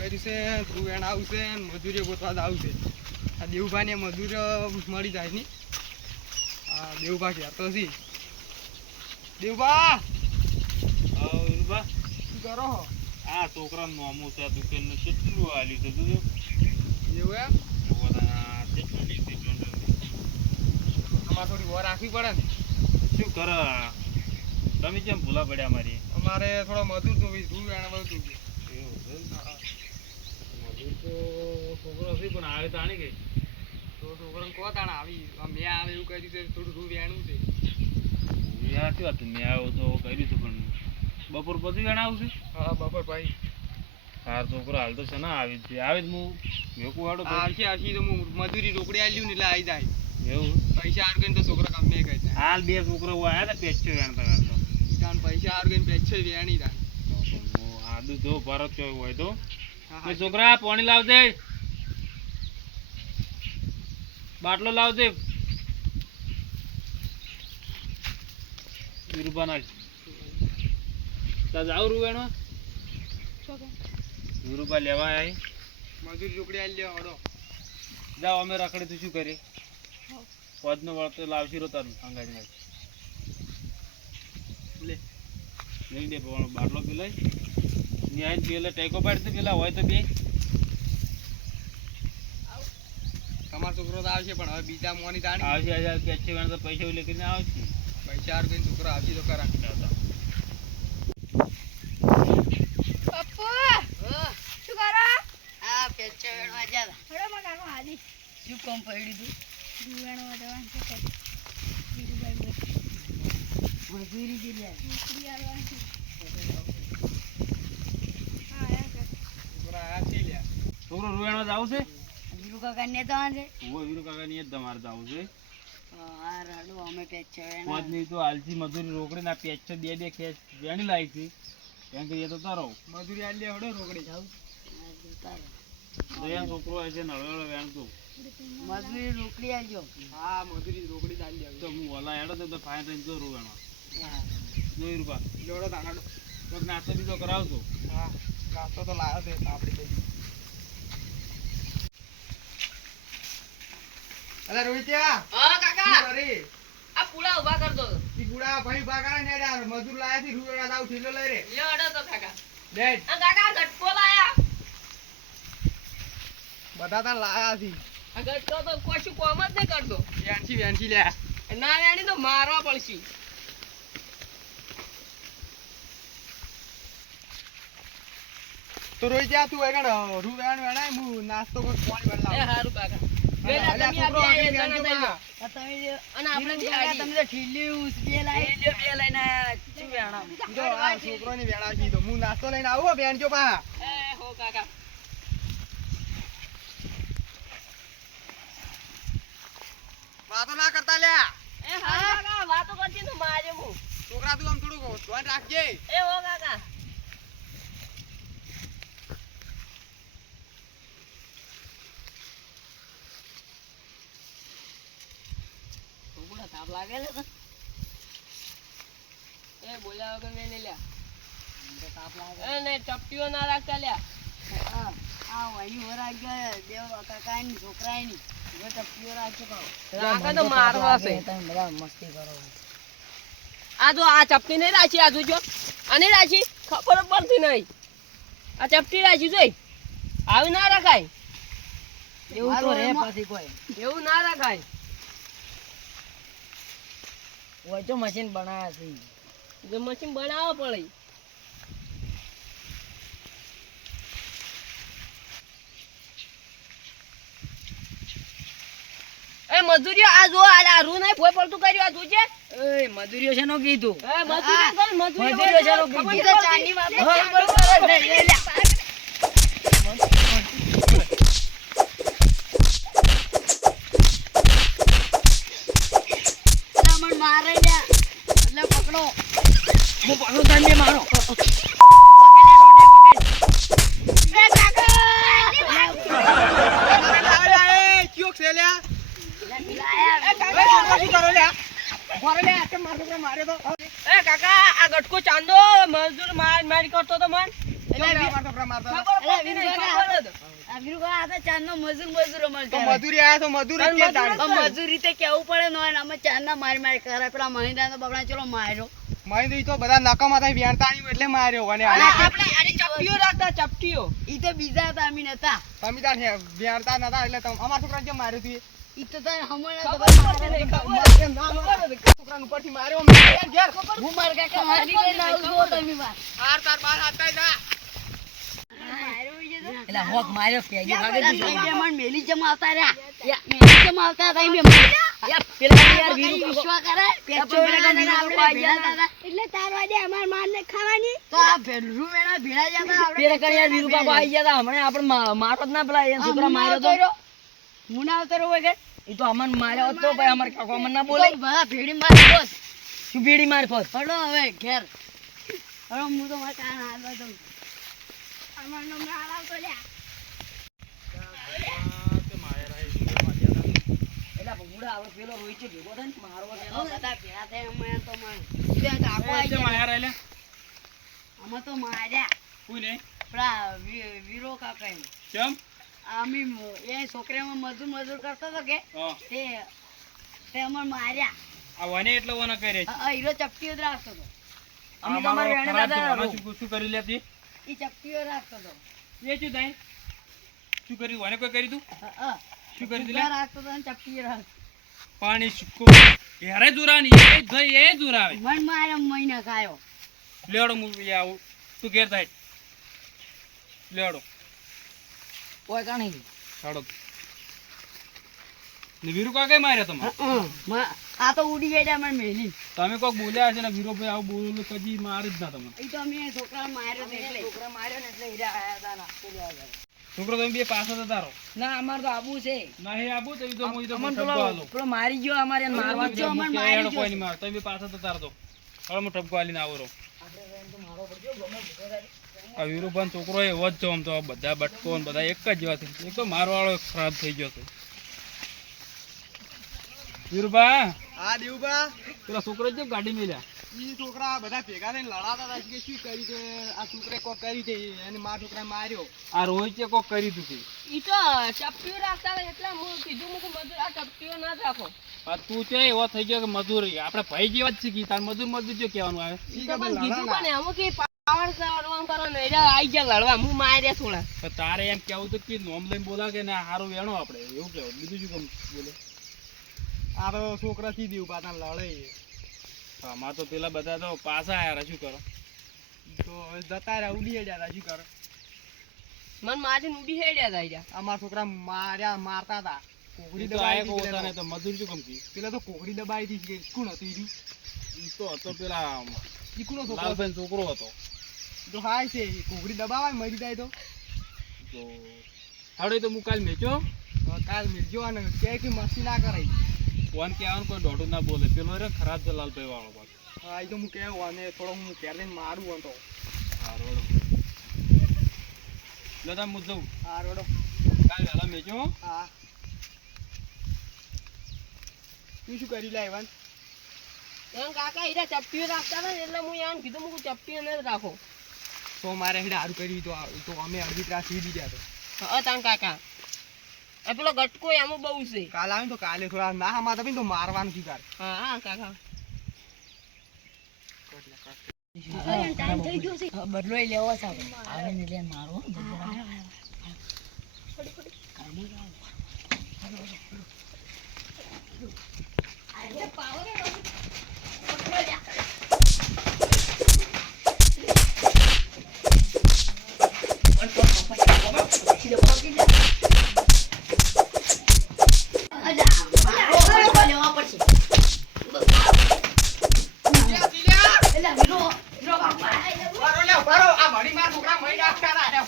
કર્યું છે ધ્રુવ વેણ આવશે ને મજૂરી ગોતવા જ આવશે. આ દેવભાને મજૂર મળી જાય ની. હા દેવભા કહેતો છે. દેવભા વીરુભા શું કરો હો? આ છોકરાનું નોમું છે આ દુકાનનું કેટલું હાલ્યું છે જોજો. એવું એમ કેટલું લીધી અમારે થોડી વાર રાખવી પડે ને. શું કરે તમે કેમ ભૂલા પડ્યા મારી? અમારે થોડો મજૂર જોવી ધ્રુવ વેણ બધું. એવું છે મજૂર તો છોકરો છે પણ આવે તો આણી ગઈ તો છોકરાને કહો તાણે આવી મેં આવે એવું કર્યું છે થોડું ધ્રુવ વેણવું છે. સાચી વાત મેં આવું તો કર્યું છે પણ બપોર પછી વેણ આવશે. હા બપોર ભાઈ હા છોકરો હાલ તો છે ને આવી જ છે આવે જ હું મેકું વાળો આવશે આવશે તો હું મજૂરી રોકડી આલ્યું ને એટલે આવી જાય. એવું પૈસા હાર ગઈને તો છોકરા ગમે એ કહી જાય. હાલ બે છોકરો આવ્યા હતા પેચ્યો વેણતા તો તાન પૈસા હાર ગઈને પેચ છે વેણી થાય. આદુ જો ભારત કેવું હોય તો હા છોકરા પાણી લાવજે બાટલો લાવજે વીરુભા ના જાવ રૂવેણો વીરુભા લેવા આવી મજૂરી રોકડી આલી લ્યો હડો. જાઓ અમે રખડે તું શું કરે પદનો વળતો લાવશી રોતા અંગાજી લે લઈ દે બાટલો પીલાય ન્યાય પેલા ટેકો પાડી પેલા હોય તો બે તમારો છોકરો તો આવશે પણ હવે બીજા મોની તાણી આવશે આજે પેચે વેણ તો પૈસા ઉલે કરીને આવશે પૈસા હાર ગઈને છોકરો આવશે તો કરા. પપ્પુ શું કરો? આ પેચા વેણવા જ્યા હતા. હડો માં કાકો હાજી શું કામ પડ્યું તું? વેણવા જવાનું છે કે મજૂરી જે લે મજૂરી આવવાની છે. હા યાર છોકરા આયા છે લ્યા. છોકરો રૂવેણો જાવ છે વીરુ કાકા ને તો આંજે ઓ વીરુ કાકા ની જ તમારે જાવ છે આ રડો અમે પેચા પાંચ વેણવા નહીં તો હાલથી મજૂરી રોકડી ના પેચ છે બે ખેંચ વેણી લાવી છે કેમ કે એ તો તારો મજૂરી આલી લ્યો હડો રોકડી જાવ. દયા છોકરો હોય છે નળવેળો વેણતું મજૂરી રોકડી આવજો. હા મજૂરી રોકડી જ આલી તો લ્યો. હું ઓલા હેડો તો ફાઈન થઈને જો રૂવેણો જોઈ રૂપા જોડો તાણાડો. તો નાસ્તો બીજો કરાવજો હા નાસ્તો તો લાવ્યો છે આપડી કઈ. અરે રોહિત્યા હા કાકા શું કરી? આ પૂળા ઉભા કર દો. ઈ ગુડા ભાઈ ઉભા કરે ને યાર મજૂર લાયા થી રૂવેડા દાવ થેલો લઈ રે. લ્યો હડો તો કાકા. ડેડ આ કાકા ગટકો લાયા. બધા તાન લાયા થી આ ગટકો તો કશું કોમ જ નહીં કરતો. વેણસી લ્યા. ના વેણી તો મારવા પડશે. તો રોહિત્યા તું એ કણ રૂવેણ વેણાય હું નાસ્તો કોઈ કોણ વેણ લાવ. હારું કાકા. અલ્યા, વેલા તમે છોકરો આ બે આગળ જણા વેણજો થઈ બા. લો. અને આપણે જે તમે તો ઠીલી ઉસબે લાઈ બે લઈને આયા શું વેણા. જો આ છોકરોની વેણાશી તો હું નાસ્તો લઈને આવું વેણજો પા. એ હો કાકા. વાતો ના કરતા લ્યા. એ હા કાકા વાતો કરતી તો મારે હું. છોકરા તું આમ થોડું ધ્યાન રાખજે. એ હો કાકા. થોડા તાપ લાગે છે તો. એ બોલ્યા વગર મેં નહીં લ્યા. તાપ લાગે. એ ને ટપટીઓ ના રાખતા લ્યા. હા આ વહી હો રાખ ગયા દેવ કાકા ની છોકરા ની હવે ટપટીઓ રાખજો પાવ. રાખે તો મારવા છે. તમે બધા મસ્તી કરો. આ જો આ ચપટી નહીં રાખી આ જોજો. આને રાખી ખબર પડતી નહીં. આ ચપટી રાખી જોઈ. આવી ના રખાય. એવું તો રે પછી કોઈ. એવું ના રખાય. ઓય તો મશીન બનાયા છે. જો મશીન બનાવવા પડે. એ મજૂરીઓ આ જો આ રૂ નહીં ફોય પડતું કર્યું આ જોજે. એ મજૂરીઓ છે નો કીધું. એ મજૂરીઓ કર મજૂરીઓ છે નો કીધું. તો ચાની વાત છે. મારે લ્યા એટલે પકડો. હું પકડું તમે મારો. કાકા આ ગટકો ચાંદો મજૂર માર કરતો તો મન કેમ લે અમારા છોકરા મારતા હતા? અરે વીરુભા, આ તો ચાંદનો મજૂર અમારે તો ઘરે. મજૂરી આયા તો મજૂરી જ કે તારી. તો મજૂરી તો કેવું પડે ને હોય ને, અમે ચાંદના મારી કરે. પેલા મહિન્દ્રા બપડા ચલો માર્યો. મારી તો બધા નકામા થાય વેણતા નહીં એટલે માર્યો અને ઈ તો બીજા હતા, અમે નતા. તમે તાર વેણતા નતા એટલે અમારા છોકરાને કેમ માર્યો તું એ? ઈ તો તારે હમણાં તો છોકરાને ઉપરથી માર્યો મેં ઘેર હું માર કાકા મારી લઈને આવું છું તમે વાત. હાર તાર બાર હાથ થાય જા. એલા હોક માર્યો ફેજી વાગે તો મન મેલી જમા આવતા રહ્યા. મેલી જમા આવતા હતા એમ પેલા યાર વીરુ વિશ્વા કરે પેચો વેલા ને આપણે ભેળા હતા. એટલે તારવા દે અમાર માર ને ખાવાની તો આ ભેલરુ વેણા ભેળા જતા આપણે પેલા કરી યાર વીરુ બાપા આવી ગયા હતા. હમણે આપણે મારતો જ ના પેલા એ છોકરા માર્યો તો હું ના આવતો રહ્યો વગર. ઈ તો અમન માર્યો હતો ભાઈ. અમાર કાકો અમન ના બોલે ભલા ભેડી માર બોસ. શું ભેડી માર ફોસ હડો હવે ઘેર હડો. હું તો માર કાન હાલવા દઉં. અમાર નો માર આવતો લ્યા. એલા બગુડા આપણે પેલો રોઈ છે ભેગો થાય ને મારવો છે. બધા ભેળા થાય અમે તો માર ઈદે કાકો આવી ગયા. અમે તો માર્યા પેલા વીરો કાકા એમ. અમે એ છોકરામાં મજૂર કરતો હતો કે તે અમને માર્યા. હીરો ચપટીઓ જ રાખતો હતો. અમે તમારે વેણે દાદા શું કરી લેતી ઈ ચપટીઓ રાખતો હતો. એ શું થાય શું કર્યું વાને કોઈ કરી તું શું કરી ચપટીઓ રાખતો હતો અને ચપટીઓ રાખતો. પાણી સુકો યારે દુરાની એ જઈ એ દુરાવે મન મારે મહિના ખાયો. લેડો હું આવું તું ઘેર થાય લેડો કોઈ કાણી ચાડો ને વીરુ કાકે માર્યા તમારે આ તો ઉડી ગયા મને મેલી. તમે કોક બોલ્યા છે ને વીરો ભાઈ આવું બોલું કદી મારે જ ના તમને ઈ તો અમે છોકરા માર્યો ને એટલે છોકરા માર્યો ને એટલે હીરા આયા હતા ના છોકરો તમે બે પાછો તો તારો ના અમાર તો આબુ છે. નહીં આબુ તો તો હું તો અમન ઠપકો આલો પેલો મારી ગયો અમારે મારવા જો અમન મારી કોઈ ગયો. નહીં માર તમે બે પાછો તો તાર દો હવે હું ઠપકો આલીને આવો રહો. આ વીરો ભાઈ છોકરો એવો જ છે આમ તો બધા બટકો ને બધા એક જ જેવા છે. એક તો મારવાળો ખરાબ થઈ ગયો છે વીરુભા. હા દેવુભા, પેલા છોકરો જ ગાડી મેલ્યા ઈ છોકરા બધા ભેગા થઈને લડાતા હતા કે શું કરી તે આ છોકરાએ કોક કરી તે અને મારા છોકરાએ માર્યો. આ રોહિત કોક કરી તું ઈ તો ચપટીઓ રાખતા હતા એટલે હું કીધું મુક મજૂર આ ચપટીઓ ના જ રાખો. આ તું છે એવો થઈ ગયો કે મજૂરી આપણે ભાઈ જેવા જ શીખી તાર મજૂર જો કહેવાનું આવે ઈ તો મને કીધું પણ અમુક એ પાવર કરવાનું કરવાનું એરા આઈ ગયા લડવા. હું માર્યા થોડા. તો તારે એમ કેવું તો કે નોમ લઈને બોલા કે ના હારું વેણો આપણે એવું કેવું બીજું શું કેમ બોલે. આ તો છોકરા થી દેવું પાછા લડે. આમાં તો પેલા બધા તો પાછા આયા શું કરો તો હવે જતા રહ્યા ઉડી ગયા શું કરે. મન મારીને ઉડી હેડ્યા હતા. અમારા છોકરા મારતા હતા. કોકડી તો આયા દબાઈ કો ને તો મજૂર શું કેમ કી પેલા તો કોકડી દબાઈ હતી કે કોણ હતું ઈ ઈ તો હતો પેલા ઈ કોનો છોકરો લાલભાઈ છોકરો હતો તો હાય છે કોકડી દબાવાય મરી જાય તો હાડો તો હું કાલ મેચ્યો કાલ મિલજો અને કે મસ્તી ના કરાય. ફોન કહેવાનું કોઈ દોઢું ના બોલે પેલો રે ખરાબ છે લાલભાઈ વાળો પાછો. હા એ તો હું કહેવું અને થોડો હું ઘેર લઈને મારું હતો. હા રોડો લતા હું જઉં હા રોડો. કાલ વહેલા મેચ્યો. હા તું શું કરી લે ઇવાન? એમ કાકા હીરા ચપટીઓ રાખતા હતા એટલે હું એમ કીધું મુક ચપટીઓ ન જ રાખો. તો મારે હેડા હારું કર્યું તો અમે અડધી ત્રાસ સીધી ગયા તો. હા તાન કાકા આ પેલો ગટકો આમાં બહુ છે. કાલ આવે ને તો કાલે થોડા ના હમાતા બી તો મારવાનું શું તાર. હા હા કાકા બદલો લેવો છે આવે ને એટલે મારો આ મળી મારા છોકરા મળી નાખતા હતા.